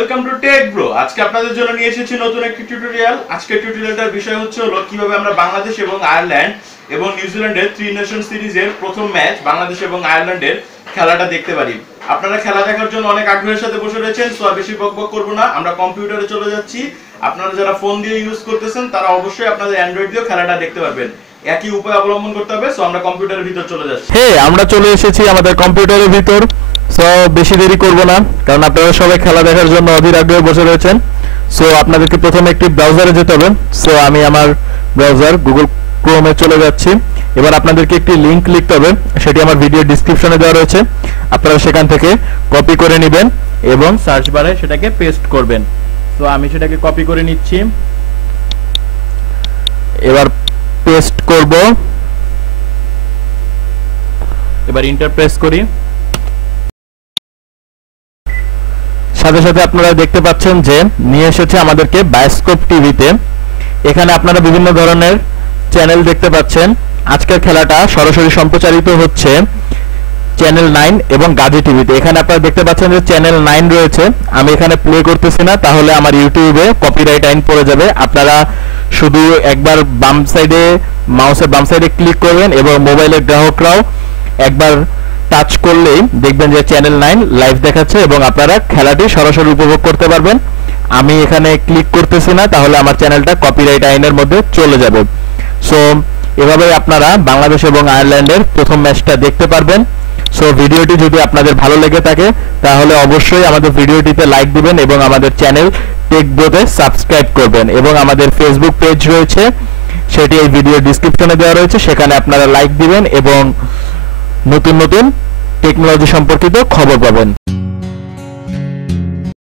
Welcome to take bro আজকে আপনাদের জন্য নিয়ে এসেছি নতুন একটি টিউটোরিয়াল আজকের টিউটোরিয়ালটার বিষয় হচ্ছে হলো কীভাবে আমরা বাংলাদেশ এবং আয়ারল্যান্ড এবং নিউজিল্যান্ডের থ্রি নেশন সিরিজের প্রথম ম্যাচ বাংলাদেশ এবং আয়ারল্যান্ডের খেলাটা দেখতে পারি। আপনারা খেলা দেখার জন্য অনেক আগ্রহের সাথে বসে রয়েছেন সো আর বেশি বকবক করব না। আমরা কম্পিউটারে চলে যাচ্ছি। আপনারা যারা ফোন দিয়ে ইউজ করতেছেন, তারা অবশ্যই আপনাদের অ্যান্ড্রয়েড দিয়েও খেলাটা দেখতে পারবেন। একই উপায় অবলম্বন করতে হবে সো আমরা কম্পিউটারের ভিতর চলে যাচ্ছি। হে আমরা চলে এসেছি আমাদের কম্পিউটারের ভিতর। সো বেশি দেরি করব না, কারণ আপনারা সবাই খেলা দেখার জন্য অধীর আগ্রহে বসে রয়েছেন। সো আপনাদেরকে প্রথমে একটি ব্রাউজারে যেতে হবে। সো আমি আমার ব্রাউজার গুগল ক্রোমে চলে যাচ্ছি। এবার আপনাদেরকে একটি লিংক লিখতে হবে। সেটি আমার ভিডিও ডিসক্রিপশনে দেওয়া রয়েছে। আপনারা সেখান থেকে কপি করে নেবেন এবং সার্চ বারে সেটাকে পেস্ট করবেন। তো আমি সেটাকে কপি করে নিচ্ছি। এবার পেস্ট করব। এবার ইন্টার প্রেস করি। সাথে সাথে আপনারা দেখতে পাচ্ছেন যে নিয়ে এসেছে আমাদেরকে বায়োস্কোপ টিভিতে এখানে আপনারা বিভিন্ন ধরনের চ্যানেল দেখতে পাচ্ছেন। আজকের খেলাটা সরাসরি সম্প্রচারিত হচ্ছে চ্যানেল নাইন এবং গাজী টিভিতে এখানে আপনারা দেখতে পাচ্ছেন যে চ্যানেল নাইন রয়েছে। আমি এখানে প্লে করতেছি না, তাহলে আমার ইউটিউবে কপিরাইট আইন পড়ে যাবে। আপনারা শুধু একবার বাম সাইডে মাউসের বাম সাইডে ক্লিক করবেন এবং মোবাইলের গ্রাহকরাও একবার টাচ করলেই দেখবেন যে চ্যানেল নাইন লাইভ দেখাচ্ছে এবং আপনারা খেলাটি সরাসরি উপভোগ করতে পারবেন। আমি এখানে ক্লিক করতেছি না, তাহলে আমার চ্যানেলটা কপিরাইট আইনের মধ্যে চলে যাবে। সো এভাবে আপনারা বাংলাদেশ এবং আয়ারল্যান্ডের প্রথম ম্যাচটা দেখতে পারবেন। সো ভিডিওটি যদি আপনাদের ভালো লেগে থাকে, তাহলে অবশ্যই আমাদের ভিডিওটিতে লাইক দিবেন এবং আমাদের চ্যানেল টেক সাবস্ক্রাইব করবেন এবং আমাদের ফেসবুক পেজ রয়েছে, সেটি এই ভিডিও ডিসক্রিপশনে দেওয়া রয়েছে, সেখানে আপনারা লাইক দিবেন এবং নতুন নতুন টেকনোলজি সম্পর্কিত খবর পাবেন।